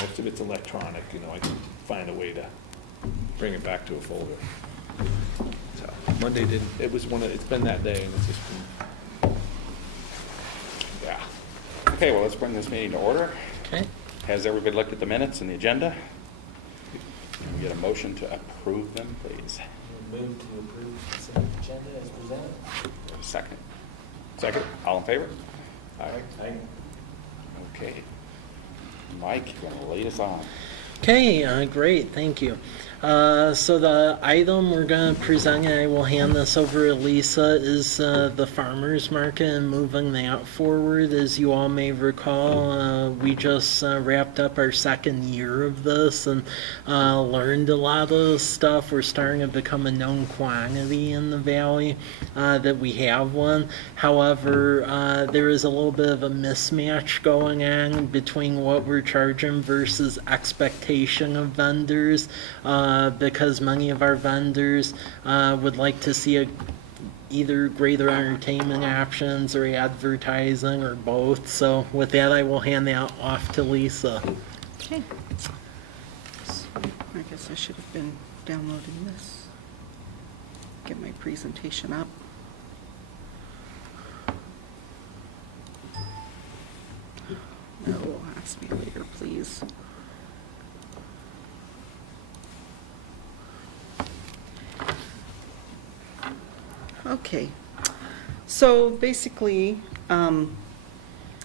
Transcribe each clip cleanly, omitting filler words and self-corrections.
Most of it's electronic, I can find a way to bring it back to a folder. So Monday it's been that day, and it's just been, Yeah. Okay, well, let's bring this meeting to order. Okay. Has everybody looked at the minutes and the agenda? Can we get a motion to approve them, please? Move to approve the consent agenda as presented. Second. Second, all in favor? Aye. Aye. Okay. Mike, you're going to lead us on. Okay, great, thank you. So the item we're going to present, and I will hand this over to Lisa, is the farmers market and moving that forward. As you all may recall, we just wrapped up our second year of this and learned a lot of stuff. We're starting to become a known quantity in the valley that we have one. However, there is a little bit of a mismatch going on between what we're charging versus expectation of vendors. Because many of our vendors would like to see either greater entertainment options or advertising or both. So with that, I will hand that off to Lisa. Okay. I guess I should have been downloading this. Get my presentation up. No, ask me later, please. Okay, so basically,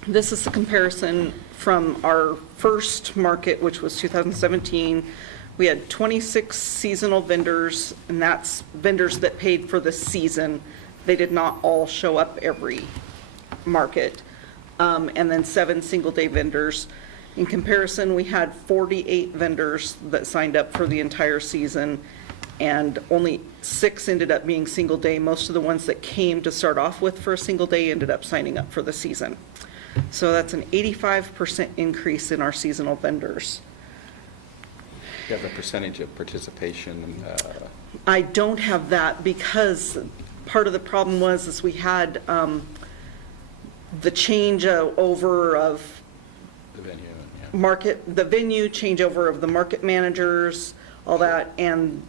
this is the comparison from our first market, which was 2017. We had 26 seasonal vendors, and that's vendors that paid for the season. They did not all show up every market. And then 7 single-day vendors. In comparison, we had 48 vendors that signed up for the entire season, and only 6 ended up being single day. Most of the ones that came to start off with for a single day ended up signing up for the season. So that's an 85% increase in our seasonal vendors. You have the percentage of participation. I don't have that because part of the problem was we had the change over of The venue. the venue changeover of the market managers, all that, and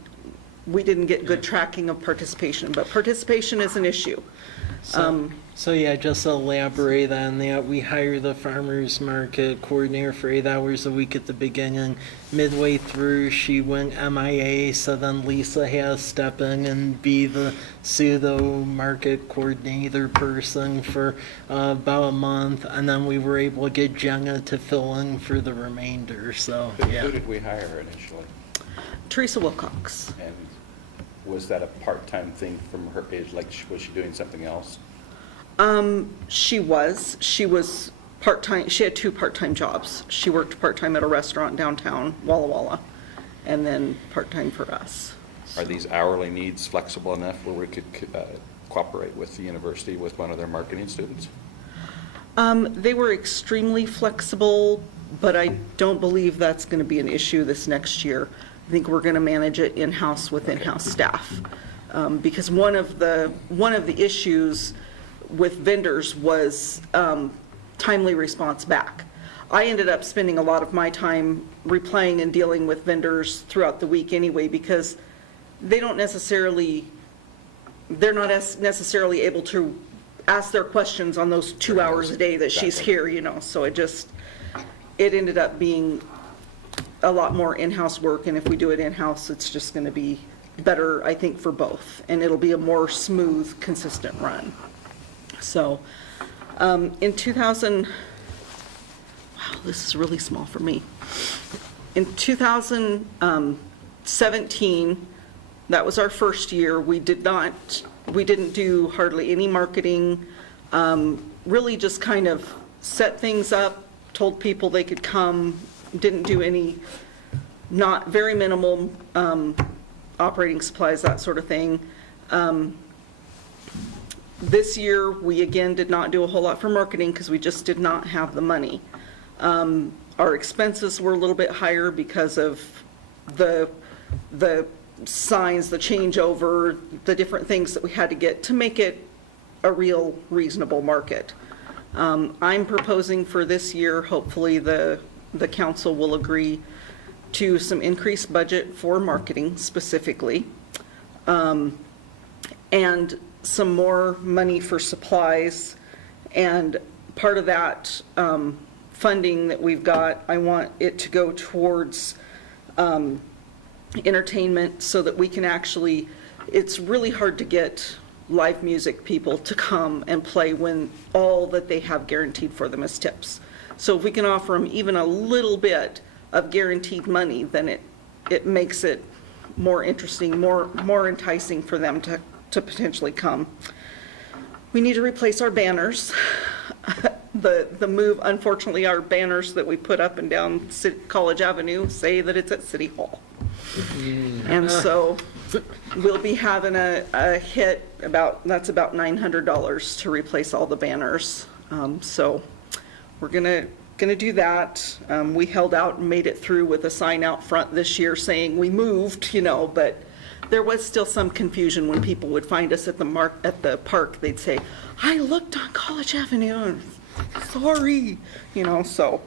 we didn't get good tracking of participation, but participation is an issue. So yeah, just to elaborate on that, we hire the farmers market coordinator for 8 hours a week at the beginning. Midway through, she went MIA, so then Lisa has to step in and be the pseudo market coordinator person for about a month, and then we were able to get Jenna to fill in for the remainder. So yeah. Who did we hire initially? Teresa Wilcox. And was that a part-time thing from her age? Like, was she doing something else? She was part-time. She had 2 part-time jobs. She worked part-time at a restaurant downtown, Walla Walla, and then part-time for us. Are these hourly needs flexible enough where we could cooperate with the university with one of their marketing students? They were extremely flexible, but I don't believe that's going to be an issue this next year. I think we're going to manage it in-house with in-house staff. Because one of the issues with vendors was timely response back. I ended up spending a lot of my time replying and dealing with vendors throughout the week anyway, because they're not necessarily able to ask their questions on those 2 hours a day that she's here, so it ended up being a lot more in-house work, and if we do it in-house, it's just going to be better, I think, for both, and it'll be a more smooth, consistent run. So in 2000, wow, this is really small for me. In 2017, that was our first year. We didn't do hardly any marketing, really just kind of set things up, told people they could come, didn't do any, not very minimal operating supplies, that sort of thing. This year, we again did not do a whole lot for marketing because we just did not have the money. Our expenses were a little bit higher because of the signs, the changeover, the different things that we had to get to make it a real reasonable market. I'm proposing for this year, hopefully the the council will agree to some increased budget for marketing specifically, and some more money for supplies. And part of that funding that we've got, I want it to go towards entertainment so that we can actually, it's really hard to get live music people to come and play when all that they have guaranteed for them is tips. So if we can offer them even a little bit of guaranteed money, then it makes it more interesting, more enticing for them to potentially come. We need to replace our banners. The move, unfortunately, our banners that we put up and down College Avenue say that it's at City Hall. And so we'll be having a hit that's about $900 to replace all the banners. So we're gonna do that. We held out and made it through with a sign out front this year saying we moved, but there was still some confusion when people would find us at the park. They'd say, "I looked on College Avenue, and sorry," so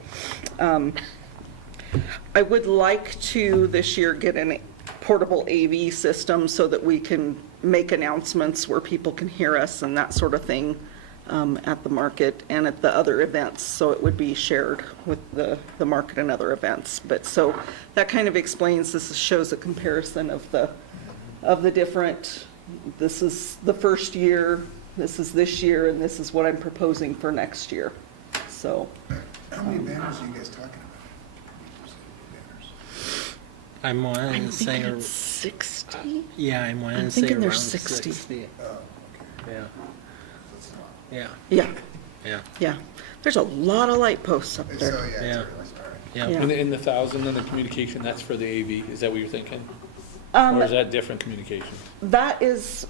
I would like to this year get a portable AV system so that we can make announcements where people can hear us and that sort of thing at the market and at the other events, so it would be shared with the market and other events. But so that kind of explains, this shows a comparison of the different, this is the first year, this is this year, and this is what I'm proposing for next year. So How many banners are you guys talking about? I'm wanting I'm to say, thinking it's 60. yeah, I'm wanting I'm to say thinking around there's 60. 60. Oh, okay. Yeah, That's not. yeah, Yeah, yeah, yeah. There's a lot of light posts up So, there. yeah, it's Yeah. early, all right. yeah. Yeah. In the 1,000 on the communication, that's for the AV, is that what you're thinking? Um, Or is that different communication? That is,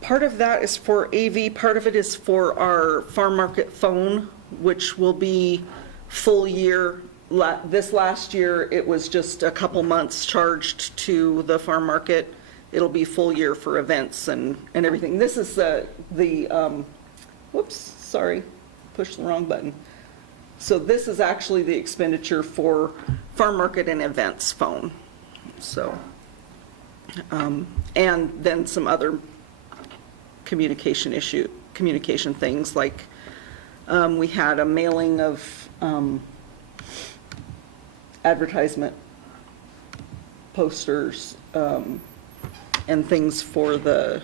part of that is for AV, part of it is for our farm market phone, which will be full year. This last year, it was just a couple months charged to the farm market. It'll be full year for events and everything. This is whoops, sorry, pushed the wrong button. So this is actually the expenditure for farm market and events phone. So, and then some other communication things, like we had a mailing of advertisement posters and things for the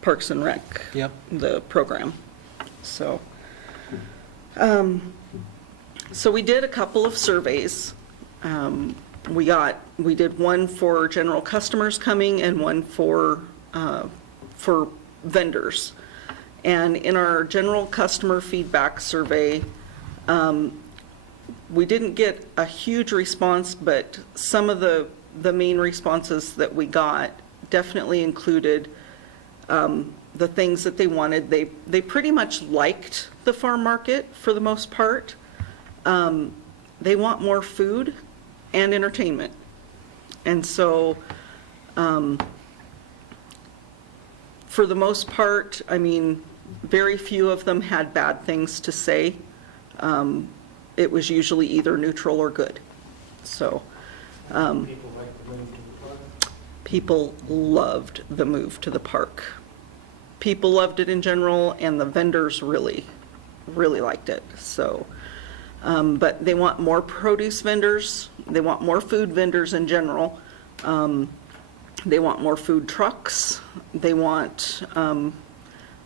Parks and Rec. Yep. The program. So, so we did a couple of surveys. We did one for general customers coming and one for vendors. And in our general customer feedback survey, we didn't get a huge response, but some of the main responses that we got definitely included the things that they wanted. They pretty much liked the farm market for the most part. They want more food and entertainment. And so, for the most part, I mean, very few of them had bad things to say. It was usually either neutral or good. So, people loved the move to the park. People loved it in general, and the vendors really liked it. So, but they want more produce vendors. They want more food vendors in general. They want more food trucks. They want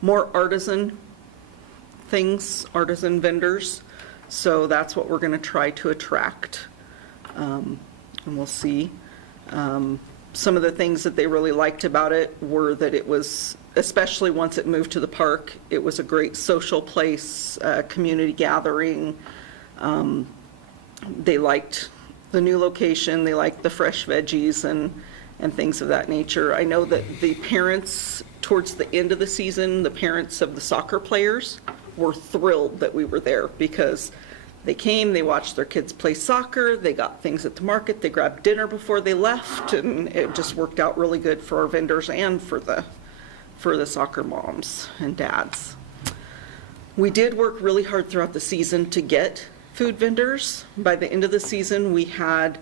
more artisan things, artisan vendors. So that's what we're going to try to attract. And we'll see. Some of the things that they really liked about it were that it was, especially once it moved to the park, it was a great social place, community gathering. They liked the new location. They liked the fresh veggies and things of that nature. I know that the parents, towards the end of the season, the parents of the soccer players were thrilled that we were there, because they came, they watched their kids play soccer, they got things at the market, they grabbed dinner before they left, and it just worked out really good for our vendors and for the soccer moms and dads. We did work really hard throughout the season to get food vendors. By the end of the season, we had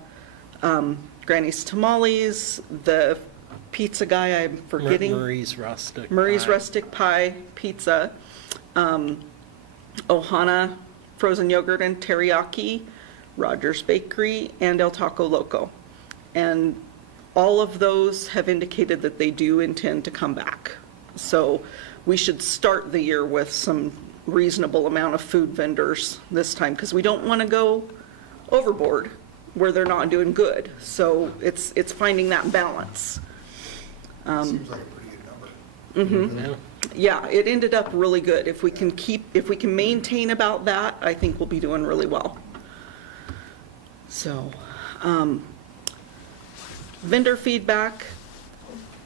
Granny's Tamales, the pizza guy, I'm forgetting. Murray's Rustic. Murray's Pie. Rustic Pie Pizza, Ohana Frozen Yogurt and Teriyaki, Rogers Bakery, and El Taco Loco. And all of those have indicated that they do intend to come back. So we should start the year with some reasonable amount of food vendors this time, because we don't want to go overboard where they're not doing good. So it's finding that balance. Seems like a pretty good number. Yeah. Yeah, it ended up really good. If we can maintain about that, I think we'll be doing really well. So, vendor feedback,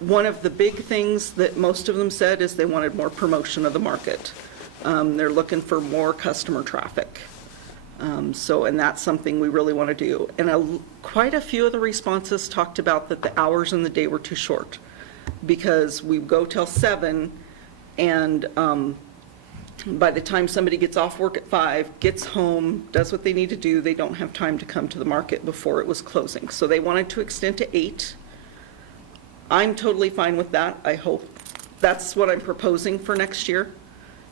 one of the big things that most of them said is they wanted more promotion of the market. They're looking for more customer traffic. And that's something we really want to do. And quite a few of the responses talked about that the hours in the day were too short, because we go till 7, and by the time somebody gets off work at 5, gets home, does what they need to do, they don't have time to come to the market before it was closing. So they wanted to extend to 8. I'm totally fine with that. I hope that's what I'm proposing for next year,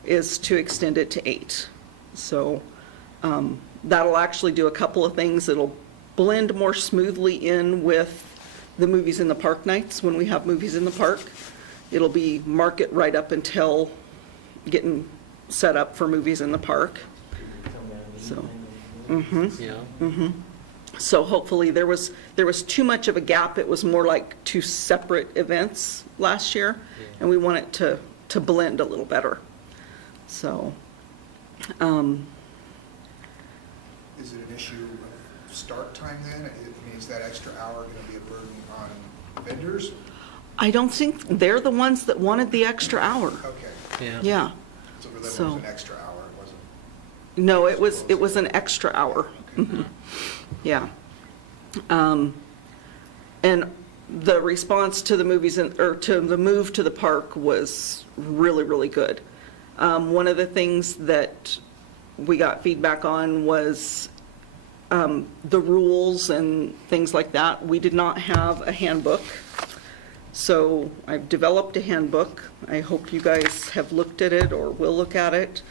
is to extend it to 8. So that'll actually do a couple of things. It'll blend more smoothly in with the movies in the park nights when we have movies in the park. It'll be market right up until getting set up for movies in the park. So, Yeah. so hopefully there was too much of a gap. It was more like 2 separate events last year, and we want it to blend a little better. So, Is it an issue of start time then? I mean, is that extra hour going to be a burden on vendors? I don't think they're the ones that wanted the extra hour. Okay, Yeah. Yeah. so for them it So- was an extra hour, it wasn't? No, it was an extra hour. Mhm. Yeah. And the response to the movies, or to the move to the park was really, really good. One of the things that we got feedback on was the rules and things like that. We did not have a handbook. So I've developed a handbook. I hope you guys have looked at it or will look at it.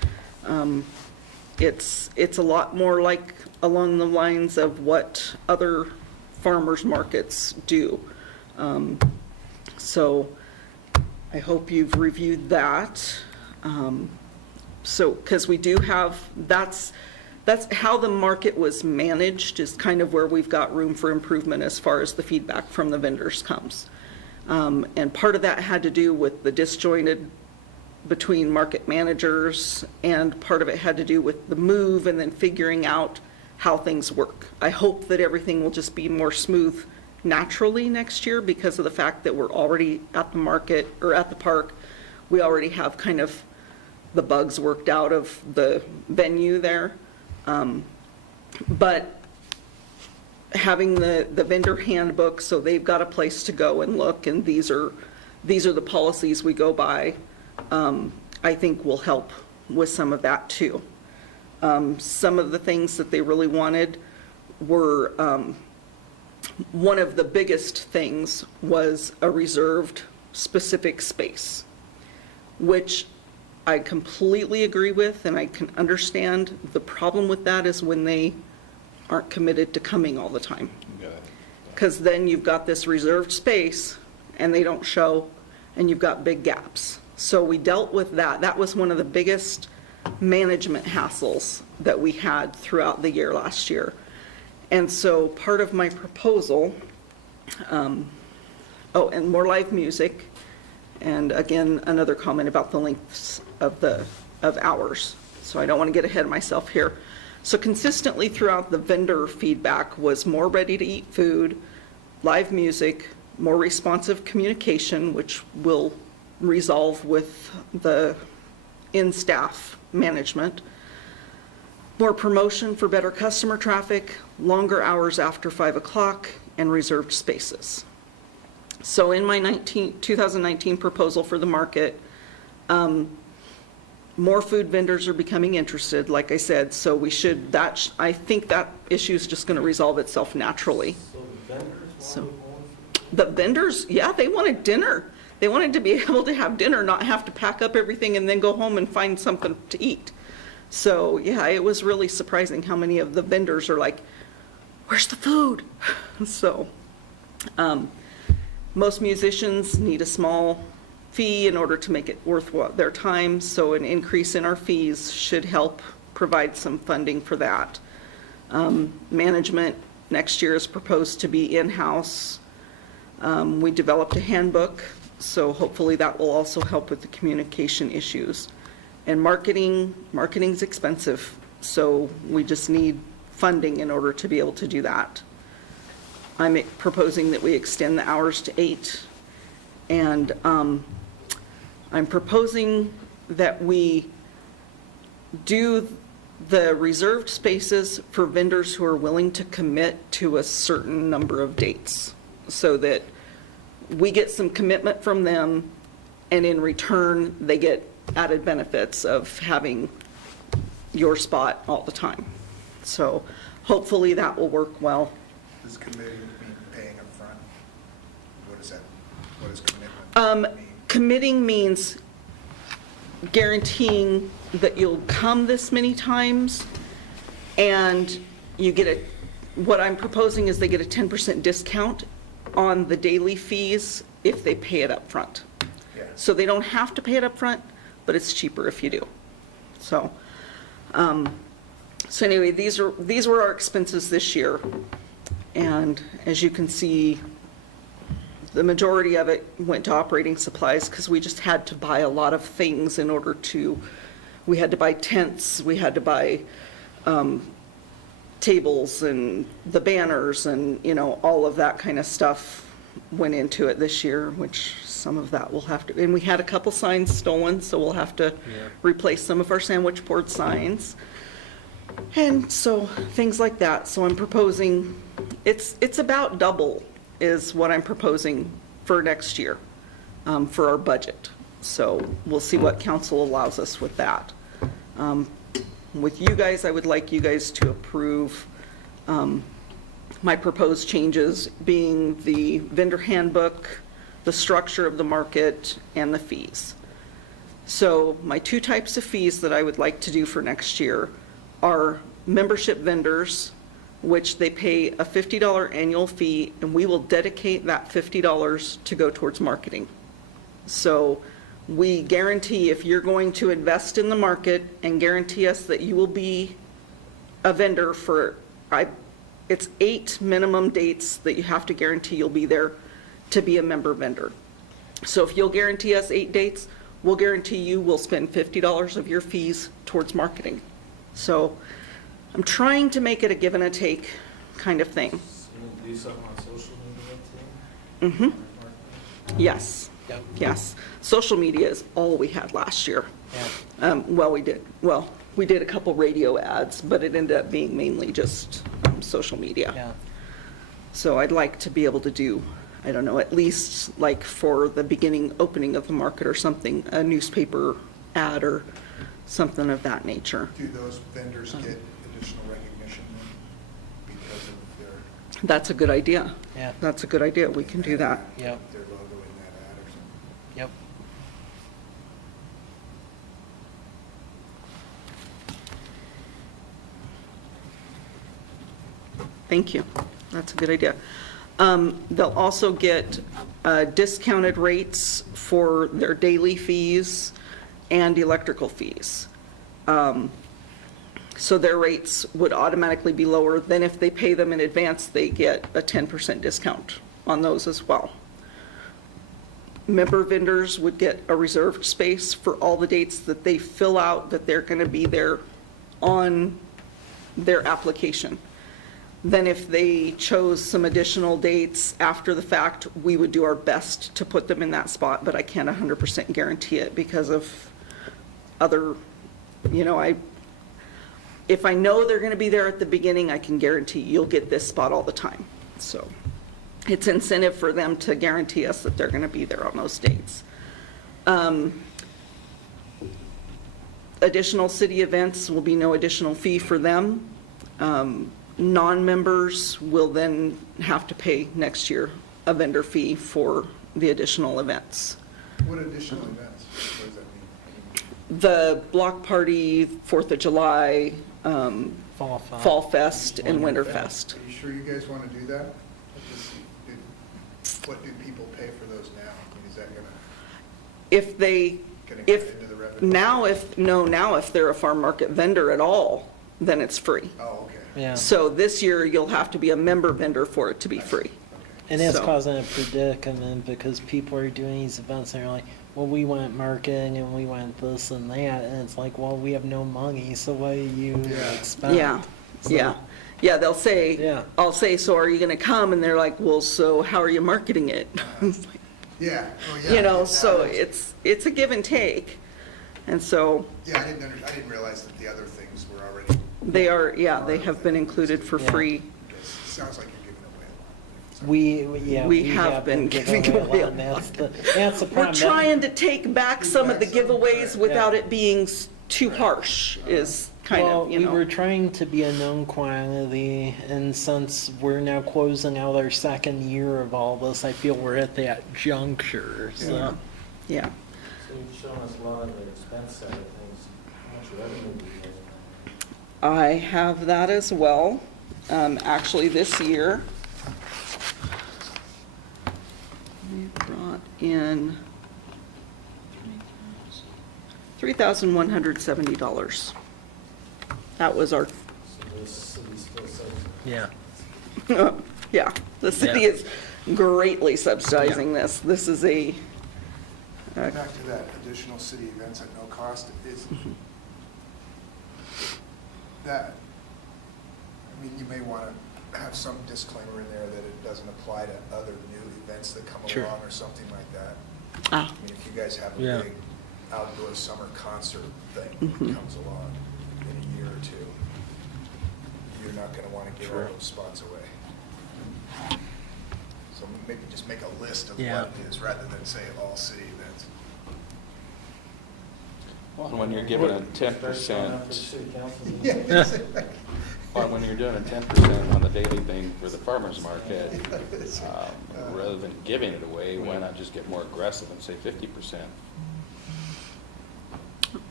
It's a lot more like along the lines of what other farmers markets do. So I hope you've reviewed that. So, because we do have, that's how the market was managed, is kind of where we've got room for improvement as far as the feedback from the vendors comes. And part of that had to do with the disjointed between market managers, and part of it had to do with the move and then figuring out how things work. I hope that everything will just be more smooth naturally next year, because of the fact that we're already at the market, or at the park. We already have kind of the bugs worked out of the venue there. But having the vendor handbook, so they've got a place to go and look, and these are the policies we go by, I think will help with some of that too. Some of the things that they really wanted were, one of the biggest things was a reserved specific space, which I completely agree with, and I can understand. The problem with that is when they aren't committed to coming all the time. Because then you've got this reserved space and they don't show, and you've got big gaps. So we dealt with that. That was one of the biggest management hassles that we had throughout the year last year. And so part of my proposal, and more live music, and again, another comment about the lengths of hours. So I don't want to get ahead of myself here. So consistently throughout, the vendor feedback was more ready-to-eat food, live music, more responsive communication, which will resolve with the in-staff management, more promotion for better customer traffic, longer hours after 5 o'clock, and reserved spaces. So in my 2019 proposal for the market, More food vendors are becoming interested, like I said, so we should, I think that issue is just gonna resolve itself naturally. So the vendors, yeah, they wanted dinner. They wanted to be able to have dinner, not have to pack up everything and then go home and find something to eat. So, yeah, it was really surprising how many of the vendors are like, where's the food? So, most musicians need a small fee in order to make it worth their time, so an increase in our fees should help provide some funding for that. Management next year is proposed to be in-house. We developed a handbook, so hopefully that will also help with the communication issues. And marketing's expensive, so we just need funding in order to be able to do that. I'm proposing that we extend the hours to 8, and I'm proposing that we do the reserved spaces for vendors who are willing to commit to a certain number of dates, so that we get some commitment from them, and in return, they get added benefits of having your spot all the time. So hopefully that will work well. Does committing mean paying up front? What is that? What does commitment mean? Committing means guaranteeing that you'll come this many times, and you get what I'm proposing is they get a 10% discount on the daily fees if they pay it up front. Yeah. So they don't have to pay it up front, but it's cheaper if you do. So, so anyway, these were our expenses this year. And as you can see, the majority of it went to operating supplies because we just had to buy a lot of things in order to, we had to buy tents, we had to buy tables and the banners, and, you know, all of that kind of stuff went into it this year, which some of that we'll have to, and we had a couple signs stolen, so we'll have to replace some of our sandwich board signs. And so things like that. So I'm proposing, it's about double is what I'm proposing for next year for our budget. So we'll see what council allows us with that. With you guys, I would like you guys to approve my proposed changes being the vendor handbook, the structure of the market, and the fees. So my two types of fees that I would like to do for next year are membership vendors, which they pay a $50 annual fee, and we will dedicate that $50 to go towards marketing. So we guarantee if you're going to invest in the market and guarantee us that you will be a vendor for, it's 8 minimum dates that you have to guarantee you'll be there to be a member vendor. So if you'll guarantee us 8 dates, we'll guarantee you will spend $50 of your fees towards marketing. So I'm trying to make it a give and a take kind of thing. Do something on social media too? Yes, Yep. yes. Social media is all we had last year. Yeah. We did a couple radio ads, but it ended up being mainly just social media. Yeah. So I'd like to be able to do, I don't know, at least like for the beginning opening of the market or something, a newspaper ad or something of that nature. Do those vendors get additional recognition then because of their? That's a good idea. Yeah. That's a good idea. We can do that. Yep. Their logo in that ad or something? Yep. Thank you. That's a good idea. They'll also get discounted rates for their daily fees and electrical fees. So their rates would automatically be lower than if they pay them in advance. They get a 10% discount on those as well. Member vendors would get a reserved space for all the dates that they fill out that they're going to be there on their application. Then if they chose some additional dates after the fact, we would do our best to put them in that spot, but I can't 100% guarantee it because of other, you know, if I know they're going to be there at the beginning, I can guarantee you'll get this spot all the time. So it's incentive for them to guarantee us that they're going to be there on those dates. additional city events will be no additional fee for them. Non-members will then have to pay next year a vendor fee for the additional events. What additional events? What does that mean? The block party, 4th of July, Fall Fest, and Winter Fest. Are you sure you guys want to do that? What do people pay for those now? I mean, is that gonna If they, cut if, into the revenue? now if they're a farm market vendor at all, then it's free. Oh, okay. Yeah. So this year, you'll have to be a member vendor for it to be free. Okay. And it's So- causing a predicament because people are doing these events and they're like, well, we want marketing and we want this and that. And it's like, well, we have no money, so what do you Yeah. expect? Yeah, So- yeah. Yeah, they'll say, Yeah. I'll say, so are you going to come? And they're like, well, so how are you marketing it? Yeah, oh, yeah. You know, yeah, so that's- it's a give and take. And so Yeah, I didn't realize that the other things were already, they are, yeah, they have been included for Yeah. free. I guess, sounds like you're giving away a lot. We We have been giving away a away a lot, and that's the We're problem. trying to take back some of the giveaways without Yeah. it being too harsh is kind Well, of, you we were know. trying to be a known quantity, and since we're now closing out our second year of all this, I feel we're at that juncture, so. Yeah. So you've shown us a lot of the expense side of things. How much revenue do you guys have? I have that as well. Actually, this year, we brought in $3,170. That was our, So this city still says, Yeah. yeah, the city Yeah. is greatly subsidizing this. This is a, Back to that additional city events at no cost, is that, I mean, you may want to have some disclaimer in there that it doesn't apply to other new events that come Sure. along or something like that. ah, I mean, if you guys have a Yeah. big outdoor summer concert thing Mhm. that comes along in a year or two, you're not going to want to give all those spots away. So maybe just make a list of Yeah. what it is rather than say all city events. Well, when you're given a start showing up for the 10%, city council. Yeah. well, when you're doing a 10% on the daily thing for the farmer's market, rather than giving it away, why not just get more aggressive and say 50%?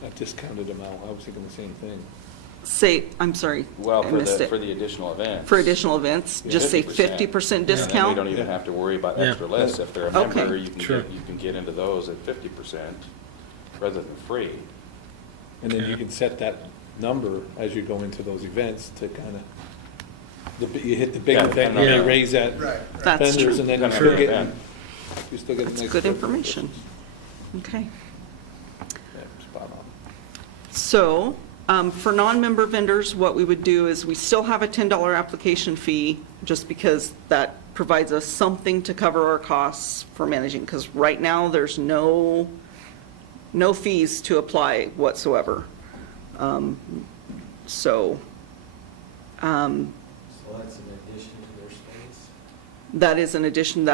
That discounted amount, I was thinking the same thing. say, I'm sorry, Well, I for missed for it. the additional events. For additional events, Yeah. just say 50%. 50% And then we discount? don't even have to worry about Yeah. extra lists. If they're a Okay. member, Sure. you can get into those at 50% rather than free. And then Yeah. you can set that number as you go into those events to kind of, you hit the big Yeah, event, and, and you uh, raise that Right, right. That's vendors, true. and then you Depending still on the get, event. you still get a That's nice. good flip. information. Okay. Yeah, spot on. So, for non-member vendors, what we would do is we still have a $10 application fee, just because that provides us something to cover our costs for managing, because right now, there's no fees to apply whatsoever. So, So that's in addition to their space. that is an addition,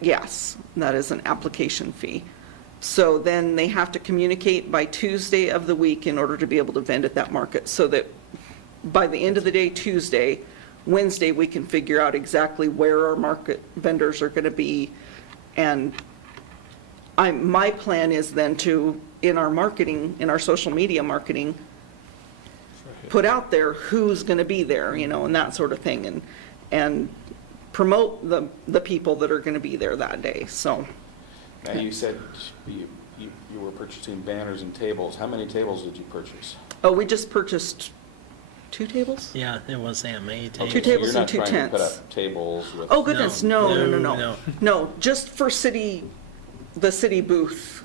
yes, that is an application fee. So then they have to communicate by Tuesday of the week in order to be able to vend at that market, so that by the end of the day, Tuesday, Wednesday, we can figure out exactly where our market vendors are gonna be. And my plan is then to, in our marketing, in our social media marketing, put out there who's gonna be there, and that sort of thing, and promote the people that are gonna be there that day, so. Now, you said you were purchasing banners and tables. How many tables did you purchase? Oh, we just purchased 2 tables? Yeah, it was that many Okay, tables. Two so tables and 2 You're not trying to put tents. up tables with. Oh, goodness, no, no, no, No, no. no. No, just for the city booth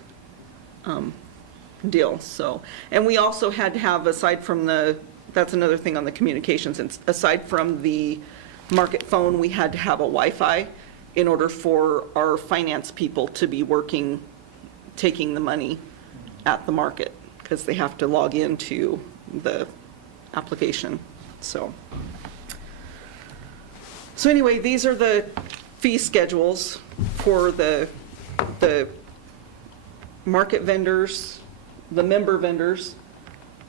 deal, so. And we also had to have, aside from that's another thing on the communications, and aside from the market phone, we had to have a Wi-Fi in order for our finance people to be working, taking the money at the market, because they have to log into the application, so. So anyway, these are the fee schedules for the market vendors, the member vendors,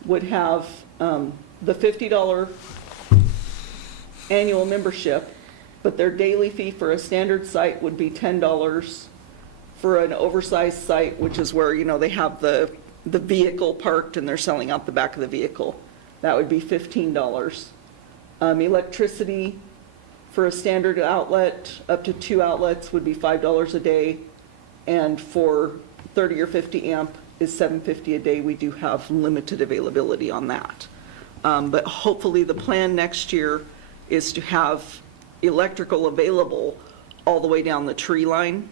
would have the $50 annual membership, but their daily fee for a standard site would be $10. For an oversized site, which is where, you know, they have the vehicle parked and they're selling out the back of the vehicle, that would be $15. Electricity for a standard outlet, up to 2 outlets, would be $5 a day. And for 30 or 50 amp is $7.50 a day. We do have limited availability on that. But hopefully the plan next year is to have electrical available all the way down the tree line.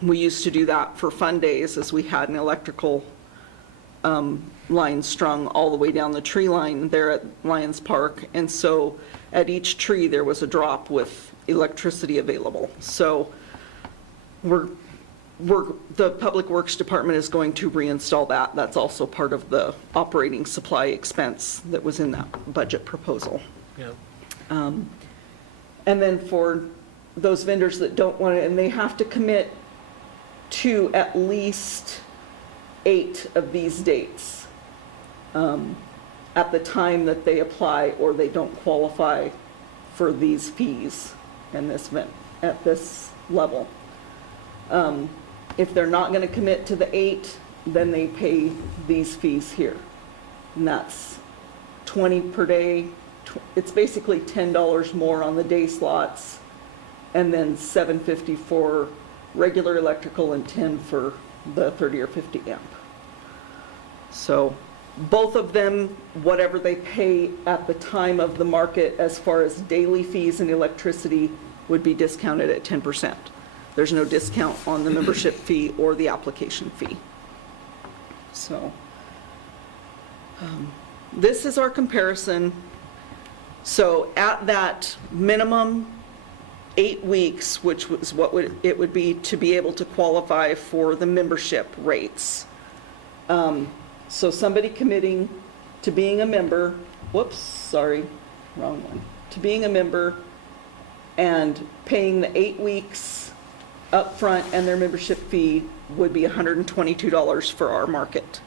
We used to do that for fun days, as we had an electrical line strung all the way down the tree line there at Lions Park. And so at each tree there was a drop with electricity available. So the Public Works Department is going to reinstall that. That's also part of the operating supply expense that was in that budget proposal. Yeah. And then for those vendors that don't want it, and they have to commit to at least 8 of these dates at the time that they apply, or they don't qualify for these fees and this event at this level. If they're not going to commit to the 8, then they pay these fees here. And that's $20 per day. It's basically $10 more on the day slots, and then $7.50 for regular electrical and $10 for the 30 or 50 amp. So both of them, whatever they pay at the time of the market as far as daily fees and electricity, would be discounted at 10%. There's no discount on the membership fee or the application fee. So this is our comparison. So at that minimum 8 weeks, which was what it would be to be able to qualify for the membership rates. So somebody committing to being a member, whoops, sorry, wrong one, to being a member and paying the 8 weeks up front and their membership fee would be $122 for our market.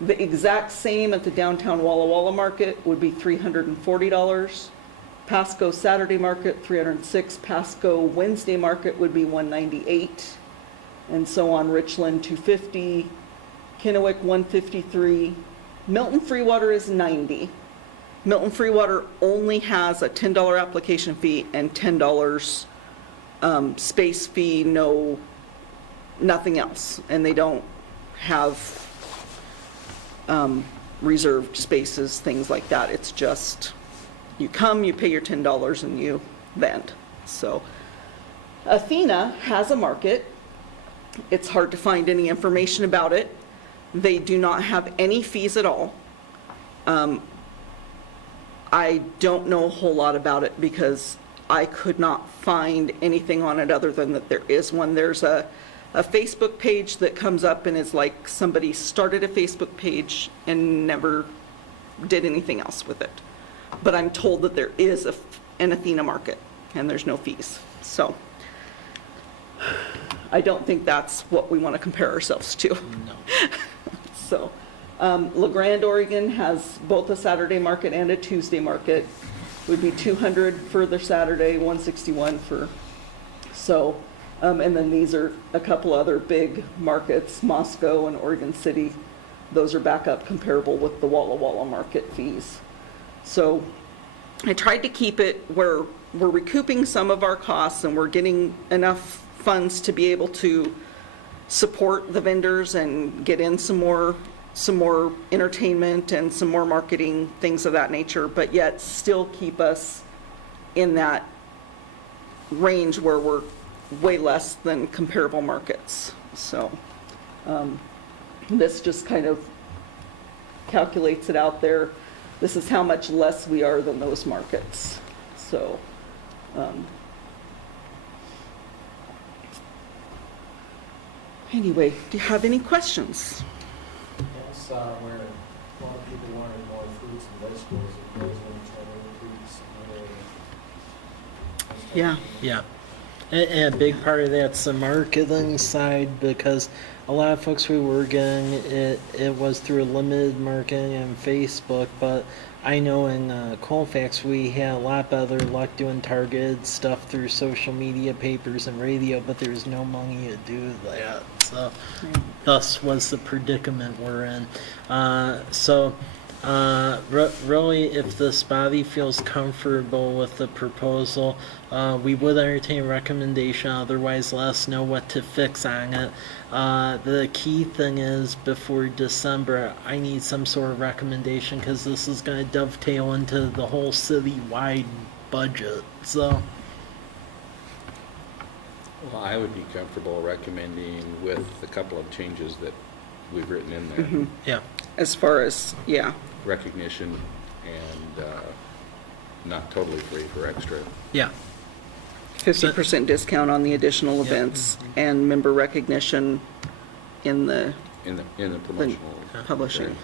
The exact same at the downtown Walla Walla market would be $340. Pasco Saturday market, $306. Pasco Wednesday market would be $198. And so on. Richland, $250. Kennewick, $153. Milton Freewater is $90. Milton Freewater only has a $10 application fee and $10 space fee, nothing else. And they don't have reserved spaces, things like that. It's just, you come, you pay your $10 and you vend. So Athena has a market. It's hard to find any information about it. They do not have any fees at all. I don't know a whole lot about it because I could not find anything on it other than that there is one. There's a Facebook page that comes up and is like somebody started a Facebook page and never did anything else with it. But I'm told that there is an Athena market and there's no fees. So I don't think that's what we want to compare ourselves to. No. So LeGrand, Oregon has both a Saturday market and a Tuesday market. Would be $200 for their Saturday, $161 for, so, and then these are a couple other big markets, Moscow and Oregon City. Those are back up comparable with the Walla Walla market fees. So I tried to keep it where we're recouping some of our costs and we're getting enough funds to be able to support the vendors and get in some more entertainment and some more marketing, things of that nature, but yet still keep us in that range where we're way less than comparable markets. So this just kind of calculates it out there. This is how much less we are than those markets. So anyway, do you have any questions? I saw where a lot of people wanted more fruits and vegetables, and those ones had increased. Yeah. Yeah. And a big part of that's the marketing side, because a lot of folks we were getting, it was through limited marketing and Facebook, but I know in Colfax we had a lot better luck doing targeted stuff through social media, papers, and radio, but there's no money to do that. So thus was the predicament we're in. Really, if this body feels comfortable with the proposal, we would entertain a recommendation. Otherwise, let us know what to fix on it. The key thing is, before December, I need some sort of recommendation, because this is going to dovetail into the whole city-wide budget. So, Well, I would be comfortable recommending with a couple of changes that we've written in there. Mhm. yeah. As far as, yeah, Recognition and not totally free for extra. Yeah. 50% discount on the additional Yep. events and member recognition in the In the promotional. publishing.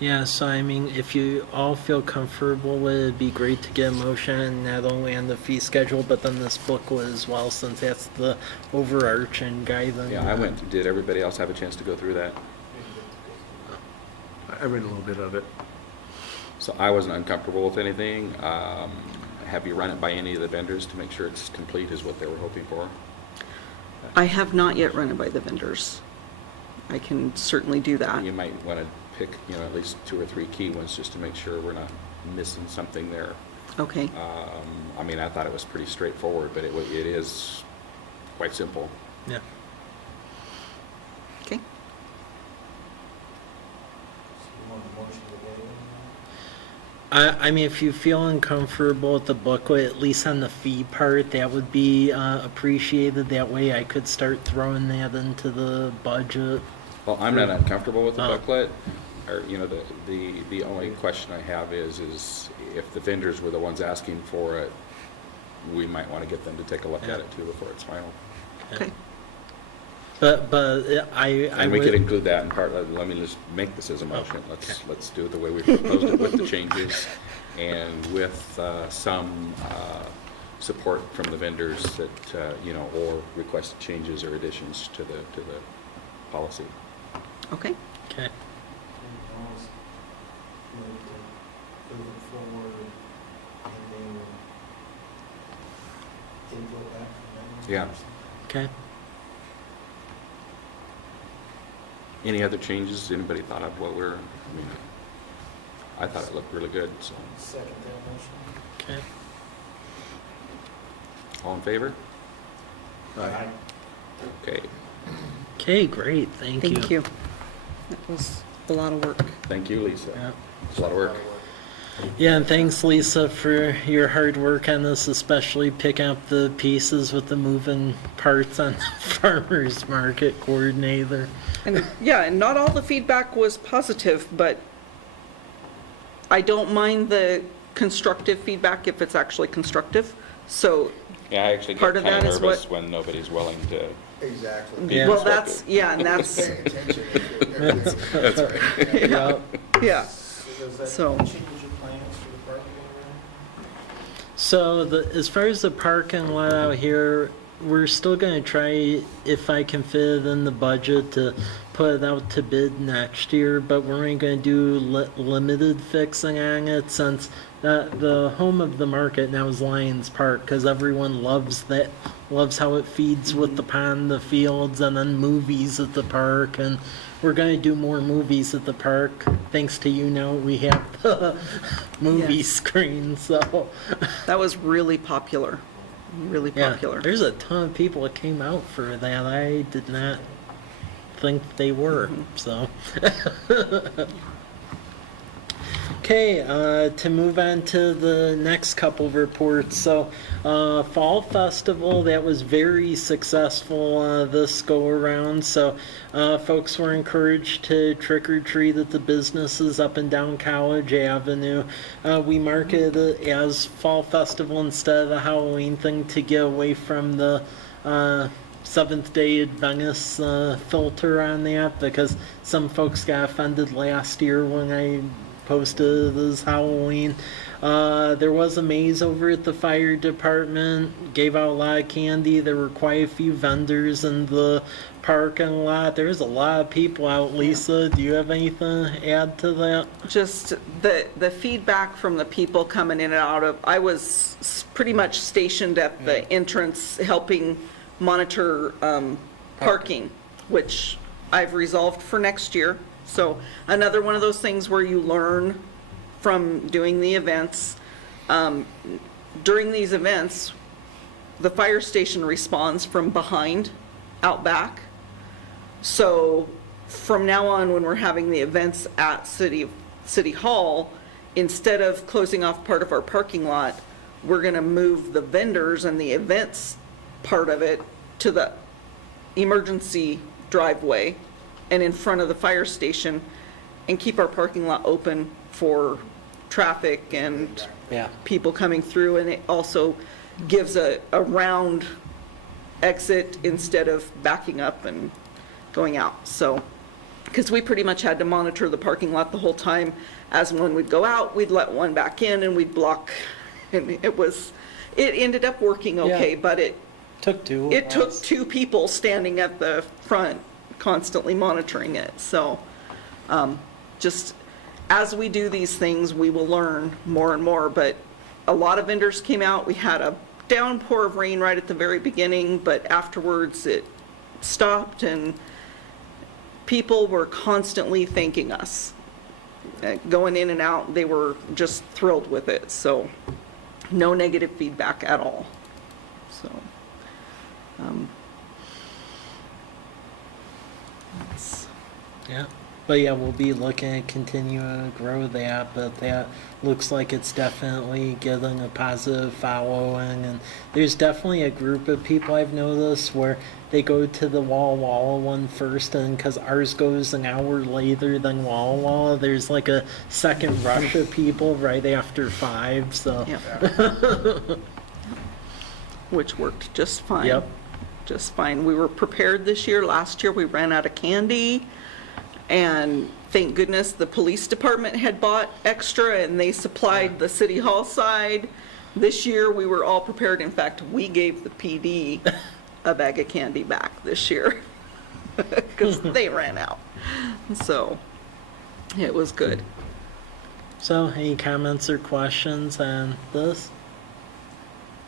Yeah, so I mean, if you all feel comfortable with it, it'd be great to get a motion not only on the fee schedule, but then this booklet as well, since that's the overarching guidance. Yeah, I went, did everybody else have a chance to go through that? I read a little bit of it. So I wasn't uncomfortable with anything. Have you run it by any of the vendors to make sure it's complete is what they were hoping for? I have not yet run it by the vendors. I can certainly do that. You might want to pick, at least 2 or 3 key ones just to make sure we're not missing something there. Okay, I mean, I thought it was pretty straightforward, but it is quite simple. Yeah. okay. So you want a motion to get in? I mean, if you feel uncomfortable with the booklet, at least on the fee part, that would be appreciated. That way I could start throwing that into the budget. Well, I'm not uncomfortable with the Oh. booklet, or, the only question I have is if the vendors were the ones asking for it, we might want to get them to take a look Yeah. at it too before it's final. Okay. But I And we would, could include that in part, let me just make this as a motion. Let's do it the way we proposed it with the changes and with some support from the vendors that, or request changes or additions to the policy. Okay, okay. You can always move it forward and then input back from them. Yeah. Okay. Any other changes anybody thought of I thought it looked really good, so. Second that motion. Okay. All in favor? Aye. Okay, Okay, great. Thank you. thank you. That was a lot of work. thank you, Lisa. Yeah. It's a lot of work. Yeah, and thanks, Lisa, for your hard work on this, especially picking up the pieces with the moving parts on the farmer's market coordinator. And yeah, and not all the feedback was positive, but I don't mind the constructive feedback if it's actually constructive. So, Yeah, I actually Part get of kind of that is nervous what- when nobody's willing to. Exactly. Yeah. well, that's, yeah, and that's, Paying attention. That's right. yeah, yeah. So does that So- change your plans for the parking area? So as far as the parking lot out here, we're still gonna try, if I can fit it in the budget, to put it out to bid next year, but we're only gonna do limited fixing on it, since the home of the market now is Lions Park, because everyone loves how it feeds with the pond, the fields, and then movies at the park, and we're gonna do more movies at the park. Thanks to you now, we have the movie Yes. screen, so. That was really popular, really Yeah, popular. there's a ton of people that came out for that. I did not think they were, so. Okay, to move on to the next couple of reports. So, Fall Festival, that was very successful this go around. So, folks were encouraged to trick or treat at the businesses up and down College Avenue. We marketed it as Fall Festival instead of the Halloween thing to get away from the Seventh Day Adventist filter on that, because some folks got offended last year when I posted as Halloween. There was a maze over at the fire department, gave out a lot of candy. There were quite a few vendors in the parking lot. There was a lot of people out. Lisa, do you have anything to add to that? Just the feedback from the people coming in and out of, I was pretty much stationed at the entrance helping monitor parking, which I've resolved for next year. So another one of those things where you learn from doing the events. During these events, the fire station responds from behind, out back. So from now on, when we're having the events at City Hall, instead of closing off part of our parking lot, we're gonna move the vendors and the events part of it to the emergency driveway and in front of the fire station, and keep our parking lot open for traffic and Yeah. people coming through. And it also gives a round exit instead of backing up and going out. So, because we pretty much had to monitor the parking lot the whole time. As one would go out, we'd let one back in and we'd block. And it ended up working okay, Yeah. but it Took two. took two people standing at the front constantly monitoring it. So just as we do these things, we will learn more and more. But a lot of vendors came out. We had a downpour of rain right at the very beginning, but afterwards it stopped and people were constantly thanking us. Going in and out, they were just thrilled with it. So no negative feedback at all. So that's- Yeah. But yeah, we'll be looking to continue to grow that, but that looks like it's definitely getting a positive following. And there's definitely a group of people I've noticed where they go to the Walla Walla one first, and because ours goes an hour later than Walla Walla, there's like a second rush of people right after 5, so. yeah. Which worked just fine. Yep. Just fine. We were prepared this year. Last year, we ran out of candy. And thank goodness the police department had bought extra and they supplied the city hall side. This year, we were all prepared. In fact, we gave the PD a bag of candy back this year because they ran out. So it was good. So, any comments or questions on this?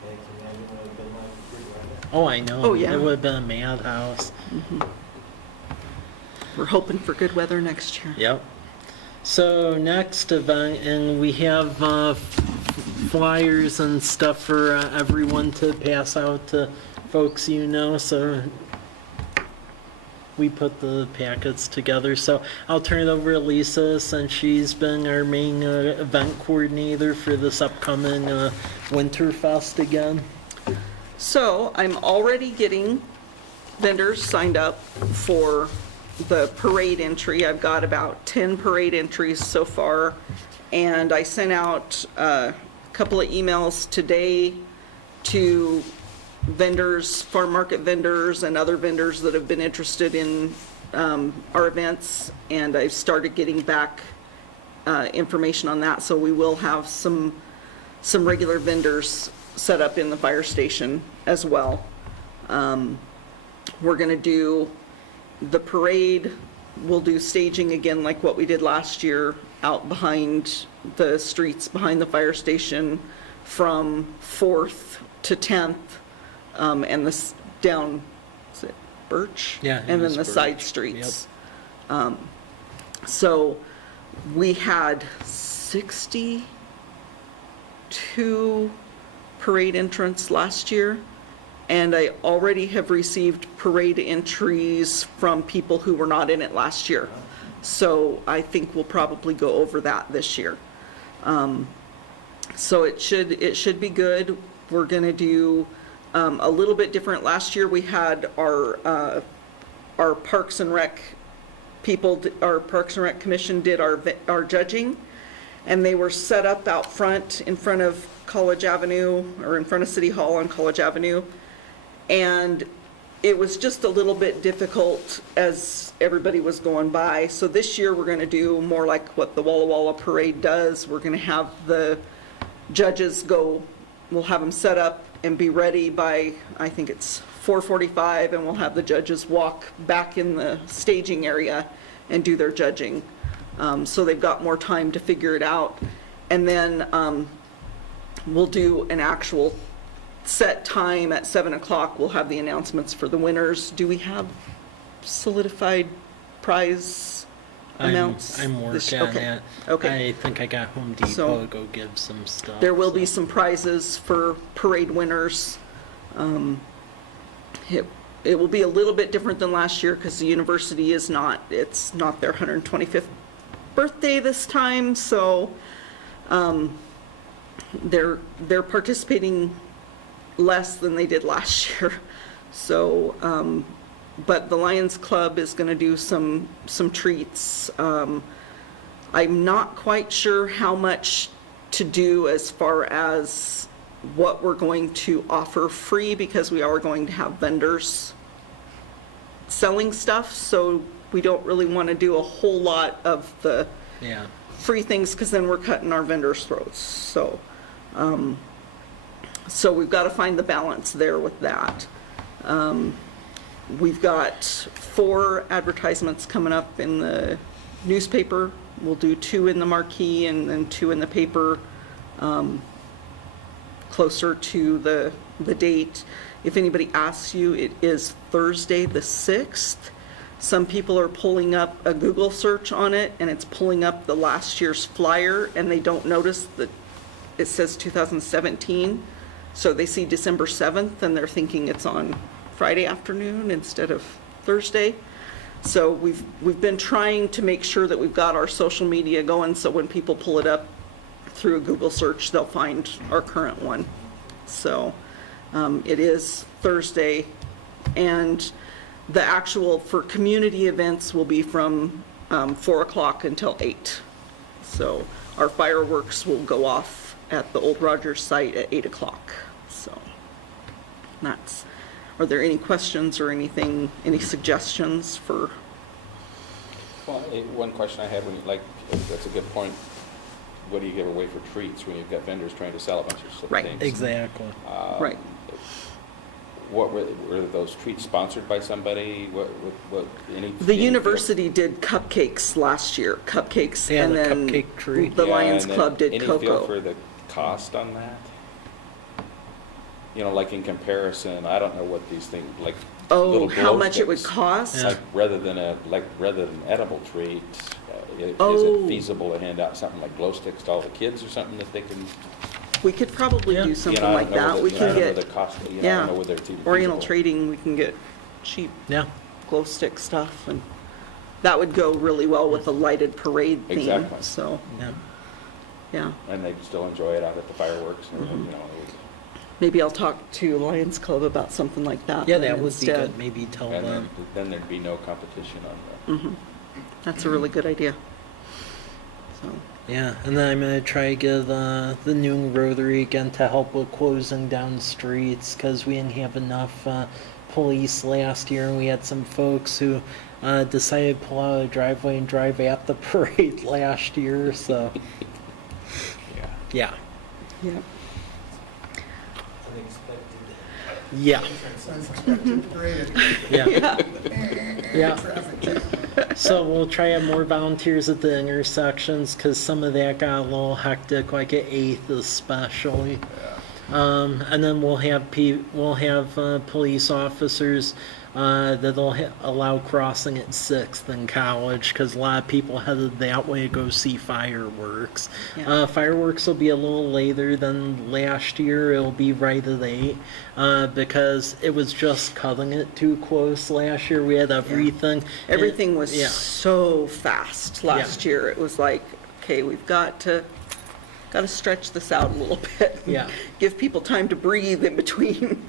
Can't imagine what it'd been like if we were there. Oh, I know. Oh, yeah. It would have been a madhouse. We're hoping for good weather next year. Yep. So next event, and we have flyers and stuff for everyone to pass out to folks you know. So we put the packets together. So I'll turn it over to Lisa since she's been our main event coordinator for this upcoming Winterfest again. So I'm already getting vendors signed up for the parade entry. I've got about 10 parade entries so far, and I sent out a couple of emails today to vendors, farm market vendors, and other vendors that have been interested in our events, and I've started getting back information on that. So we will have some regular vendors set up in the fire station as well. We're going to do the parade. We'll do staging again like what we did last year out behind the streets behind the fire station from 4th to 10th, and this down, is it Birch? Yeah, it And then was the side Birch. streets. So we had 62 parade entrants last year, and I already have received parade entries from people who were not in it last year. So I think we'll probably go over that this year. So it should be good. We're gonna do a little bit different. Last year we had our Parks and Rec people, our Parks and Rec Commission did our judging, and they were set up out front in front of College Avenue, or in front of City Hall on College Avenue. And it was just a little bit difficult as everybody was going by. So this year, we're gonna do more like what the Walla Walla Parade does. We're gonna have the judges go, we'll have them set up and be ready by, I think it's 4:45, and we'll have the judges walk back in the staging area and do their judging. So they've got more time to figure it out. And then we'll do an actual set time at 7 o'clock. We'll have the announcements for the winners. Do we have solidified prize amounts? I'm this- working on okay. that. Okay. I think I got Home Depot So, to go give some stuff. There will be so. some prizes for parade winners. It will be a little bit different than last year because the university is not, it's not their 125th birthday this time, so they're participating less than they did last year. So, but the Lions Club is going to do some treats. I'm not quite sure how much to do as far as what we're going to offer free, because we are going to have vendors selling stuff, so we don't really want to do a whole lot of the Yeah. free things, because then we're cutting our vendors' throats. So, so we've got to find the balance there with that. We've got 4 advertisements coming up in the newspaper. We'll do 2 in the marquee and then 2 in the paper, closer to the date. If anybody asks you, it is Thursday the 6th. Some people are pulling up a Google search on it, and it's pulling up the last year's flyer, and they don't notice that it says 2017. So they see December 7th, and they're thinking it's on Friday afternoon instead of Thursday. So we've been trying to make sure that we've got our social media going, so when people pull it up through a Google search, they'll find our current one. So it is Thursday, and the actual, for community events, will be from 4 o'clock until 8. So our fireworks will go off at the Old Rogers site at 8 o'clock. So that's, are there any questions or anything, any suggestions for? Well, one question I had, when you, like, that's a good point. What do you give away for treats when you've got vendors trying to sell a bunch of Right. things? Exactly. Right. What were those treats sponsored by somebody? What any? The university did cupcakes last year, cupcakes, Yeah, and the then cupcake tree. the Yeah, Lions and then Club did Any feel cocoa. for the cost on that? You know, like in comparison, I don't know what these things, like Oh, little how glow much it would sticks. cost? Yeah. Like rather than an edible treat, is Oh. it feasible to hand out something like glow sticks to all the kids or something that they can? We could probably Yeah. do You something know, I like don't know that. whether- We you know, can I don't know get, the cost, you know, I yeah, don't know whether it's even Oriental feasible. Trading, we can get cheap Yeah. glow stick stuff, and that would go really well with the lighted parade theme. Exactly. So, Yeah. yeah, And they'd still enjoy it out at the fireworks and Mm-hmm. you know. maybe I'll talk to Lions Club about something like that. Yeah, then that would be instead. good. Maybe tell And them. then there'd be no competition on the. That's a really good idea. So, Yeah, and then I'm gonna try to get the new Rotary again to help with closing down streets, because we didn't have enough police last year, and we had some folks who decided to pull out a driveway and drive at the parade last year. So Yeah. yeah, yeah. Unexpected yeah, entrance. Great. yeah, yeah. Traffic jam. So we'll try to have more volunteers at the intersections, because some of that got a little hectic, like at 8th especially. And then we'll have police officers that'll allow crossing at 6th in College, because a lot of people headed that way to go see fireworks. Yeah. Fireworks will be a little later than last year. It'll be right at 8, because it was just cutting it too close last year. We had everything. Everything was yeah. so fast last year. It was like, okay, we've got to stretch this out a little bit. Yeah. Give people time to breathe in between.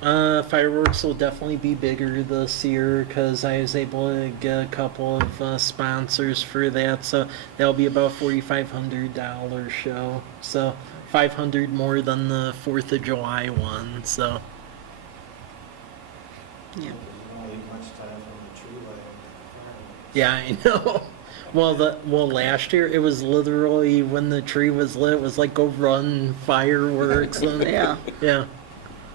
Fireworks will definitely be bigger this year, because I was able to get a couple of sponsors for that. So that'll be about $4,500 show. So $500 more than the 4th of July one. So Yeah. You don't leave much time from the tree lighting. Yeah, I know. Well, last year it was literally when the tree was lit, it was like go run fireworks and Yeah. yeah.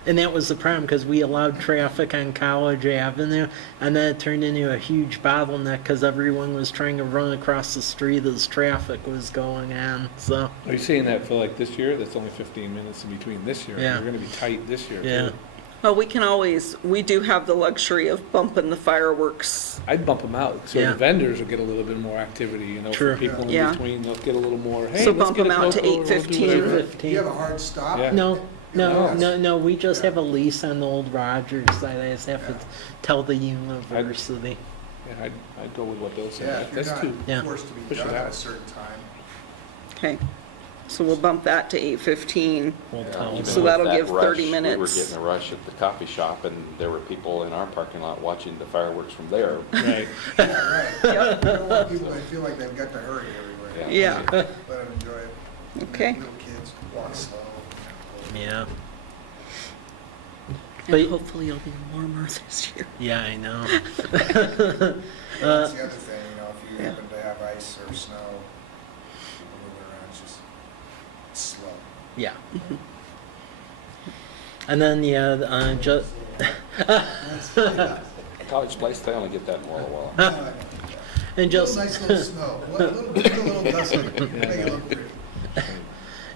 And that was the problem because we allowed traffic on College Avenue, and then it turned into a huge bottleneck because everyone was trying to run across the street as traffic was going on. So Are you saying that for like this year? That's only 15 minutes in between this year. Yeah. We're gonna be tight this year. yeah, too. Well, we do have the luxury of bumping the fireworks. I'd bump them out, so Yeah. the vendors will get a little bit more activity, you know, True. for people in Yeah. between, they'll get a little more, hey, So let's bump get a them out to cocoa, we'll do 8:15. whatever. 15. Do you have a hard stop? Yeah. No, we just have a lease on the old Rogers side. I just have to tell the university. Yeah, I'd go with what Bill Yeah, said, if you're that's too, Yeah. not forced to Push be it done at out. a certain time. Okay. So we'll bump that to 8:15. We'll Yeah, tell even them. So with that'll that give rush, 30 We were minutes. getting a rush at the coffee shop, and there were people in our parking lot watching the fireworks from there. right. Yeah, right. You don't want people to feel like they've got to hurry everywhere. Yeah. Let them enjoy it. Okay. Little kids, walk slow. Yeah, And But- hopefully it'll be warmer this year. yeah, I know. That's the other thing, you know, if you Yeah. happen to have ice or snow, people moving around, it's just slow. Yeah. And then just College Place, they only get that in Walla Walla. and just Nice little snow, just a little dusting, make it look pretty.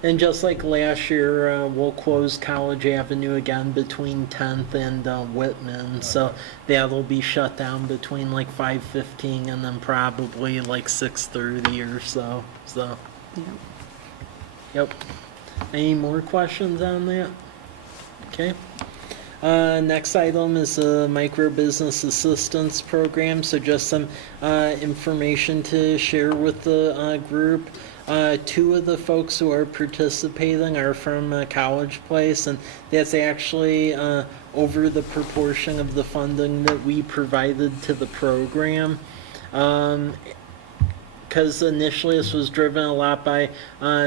and just like last year, we'll close College Avenue again between 10th and Whitman. So that'll be shut down between like 5:15 and then probably like 6:30 or so. So, Yeah. yep. Any more questions on that? Okay. Next item is the Micro Business Assistance Program. So just some information to share with the group. Two of the folks who are participating are from College Place, and that's actually over the proportion of the funding that we provided to the program. Because initially this was driven a lot by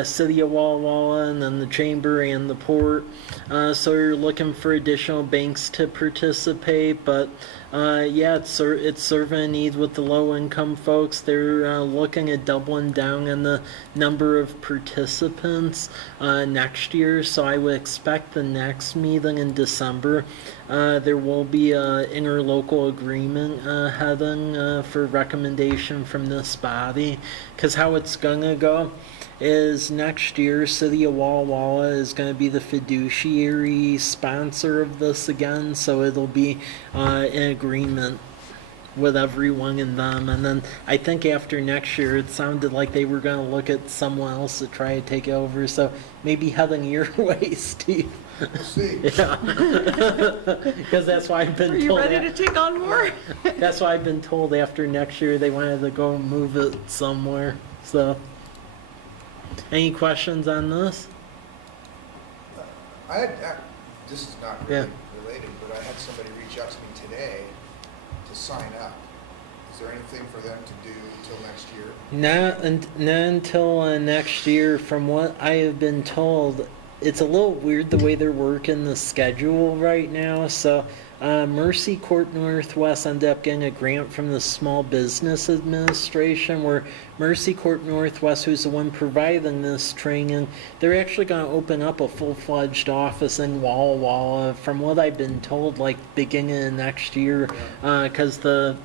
City of Walla Walla and then the Chamber and the Port. So you're looking for additional banks to participate, but yeah, it's serving a need with the low-income folks. They're looking at doubling down on the number of participants next year, so I would expect the next meeting in December, there will be an interlocal agreement heading for recommendation from this body, because how it's gonna go is next year City of Walla Walla is going to be the fiduciary sponsor of this again, so it'll be an agreement with everyone in them. And then I think after next year it sounded like they were going to look at someone else to try to take it over, so maybe heading your way, Steve. We'll see. Yeah, because that's why I've been Are you told ready to take on more? that's why I've been told after next year they wanted to go move it somewhere. So any questions on this? This is not Yeah. really related, but I had somebody reach out to me today to sign up. Is there anything for them to do until next year? Not until next year. From what I have been told, it's a little weird the way they're working the schedule right now. So Mercy Court Northwest ended up getting a grant from the Small Business Administration, where Mercy Court Northwest, who's the one providing this training, they're actually going to open up a full-fledged office in Walla Walla, from what I've been told, like beginning of next year, because the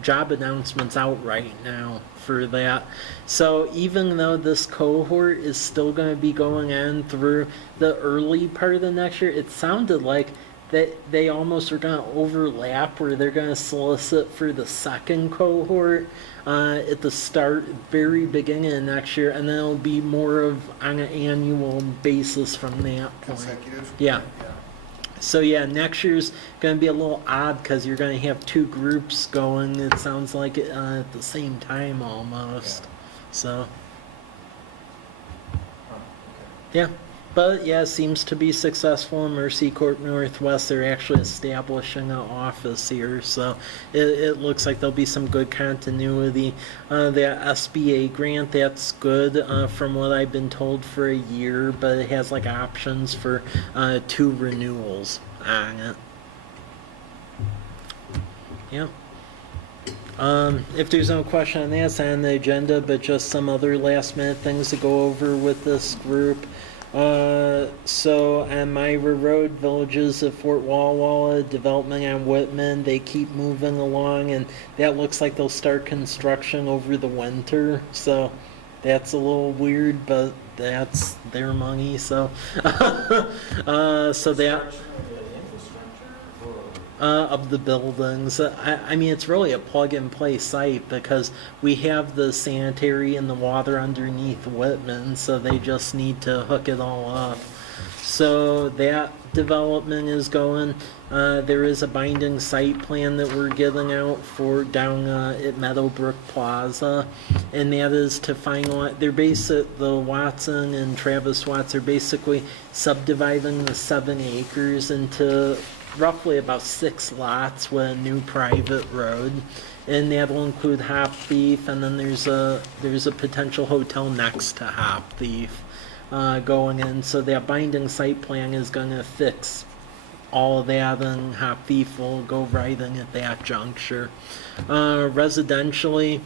job announcement's out right now for that. So even though this cohort is still going to be going on through the early part of the next year, it sounded like that they almost are going to overlap, where they're going to solicit for the second cohort at the start, very beginning of next year, and then it'll be more of on an annual basis from that point. Consecutive? Yeah. So yeah, next year's going to be a little odd because you're going to have two groups going, it sounds like, at the same time almost. Yeah. So, Oh, okay. yeah. But yeah, it seems to be successful in Mercy Court Northwest. They're actually establishing an office here, so it looks like there'll be some good continuity. The SBA grant, that's good from what I've been told, for a year, but it has like options for 2 renewals on it. Yeah. If there's no question on that, it's on the agenda, but just some other last minute things to go over with this group. So on Myra Road, Villages of Fort Walla Walla, development on Whitman, they keep moving along, and that looks like they'll start construction over the winter. So that's a little weird, but that's their money. So, so that. Construction of the infrastructure or? Of the buildings. I mean, it's really a plug-and-play site because we have the sanitary and the water underneath Whitman, so they just need to hook it all up. So that development is going. There is a binding site plan that we're getting out for down at Meadowbrook Plaza, and that is to finalize. The Watson and Travis Watts are basically subdividing the 7 acres into roughly about 6 lots with a new private road, and that'll include Hop Thief, and then there's a potential hotel next to Hop Thief going in. So that binding site plan is going to fix all of that, and Hop Thief will go right in at that juncture. Residentially,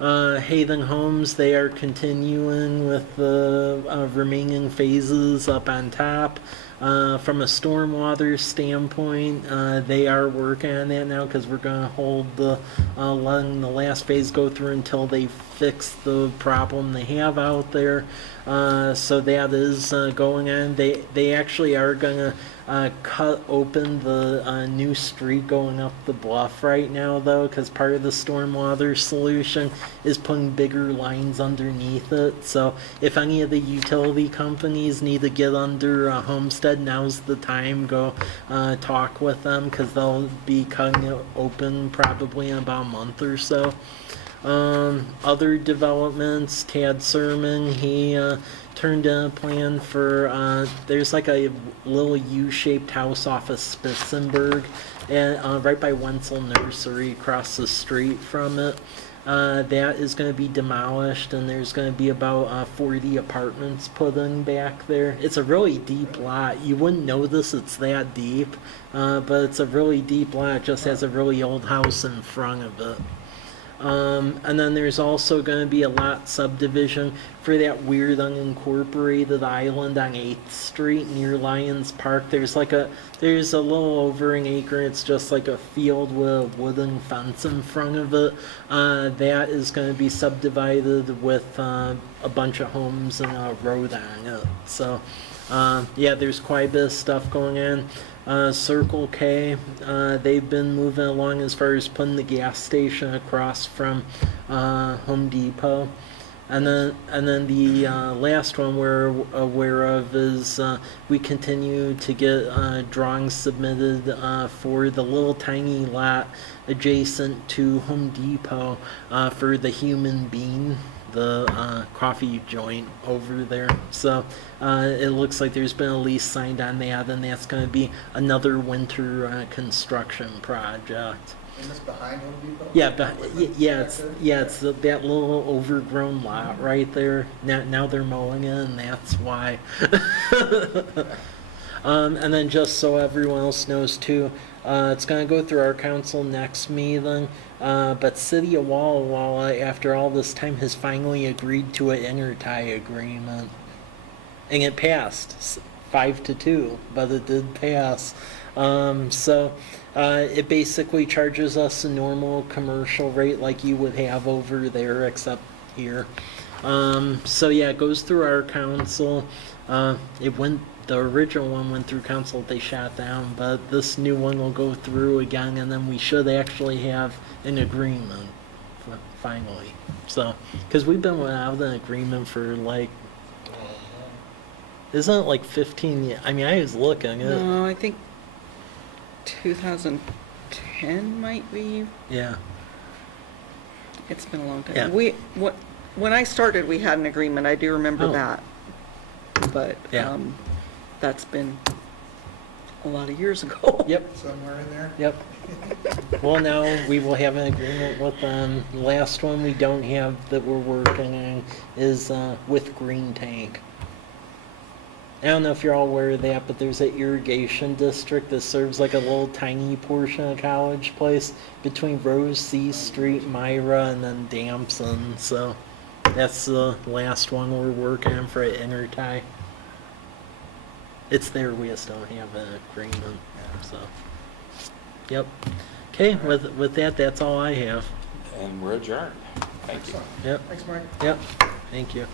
Haven Homes, they are continuing with the remaining phases up on top. From a stormwater standpoint, they are working on that now because we're going to hold letting the last phase go through until they fix the problem they have out there. So that is going on. They actually are going to cut open the new street going up the bluff right now, though, because part of the stormwater solution is putting bigger lines underneath it. So if any of the utility companies need to get under Homestead, now's the time. Go talk with them because they'll be cutting it open probably in about a month or so. Other developments, Tad Sermon, he turned in a plan for, there's like a little U-shaped house off of Spitzenberg, and right by Wenzel Nursery across the street from it. That is going to be demolished, and there's going to be about 40 apartments put in back there. It's a really deep lot. You wouldn't notice it's that deep, but it's a really deep lot. It just has a really old house in front of it. And then there's also going to be a lot subdivision for that weird unincorporated island on 8th Street near Lions Park. There's a little over an acre. It's just like a field with a wooden fence in front of it. That is going to be subdivided with a bunch of homes and a road on it. So, yeah, there's quite a bit of stuff going on. Circle K, they've been moving along as far as putting the gas station across from Home Depot. And then the last one we're aware of is we continue to get drawings submitted for the little tiny lot adjacent to Home Depot for the Human Bean, the coffee joint over there. So it looks like there's been a lease signed on that, and that's going to be another winter construction project. And this behind Home Depot? It's that little overgrown lot right there. Now they're mowing it, and that's why. And then just so everyone else knows too, it's going to go through our council next meeting, but City of Walla Walla, after all this time, has finally agreed to an intertie agreement. And it passed 5-2, but it did pass. So it basically charges us a normal commercial rate like you would have over there, except here. So yeah, it goes through our council. The original one went through council, they shot down, but this new one will go through again, and then we should actually have an agreement finally. So, because we've been without an agreement for like, isn't it like 15 years? I mean, I was looking. No, I think 2010 might be. Yeah. It's been a long time. Yeah. When I started, we had an agreement. I do remember Oh. that. But Yeah. that's been a lot of years ago. Yep. Somewhere in there? Yep. Well, now we will have an agreement with them. The last one we don't have that we're working on is with Green Tank. I don't know if you're all aware of that, but there's an irrigation district that serves like a little tiny portion of College Place between Rose C Street, Myra, and then Damson. So that's the last one we're working on for an intertie. It's there, we just don't have an agreement. So, yep. Okay, with that, that's all I have. And we're adjourned. Thank you. Excellent. Yep. Thanks, Mike. Yep. Thank you.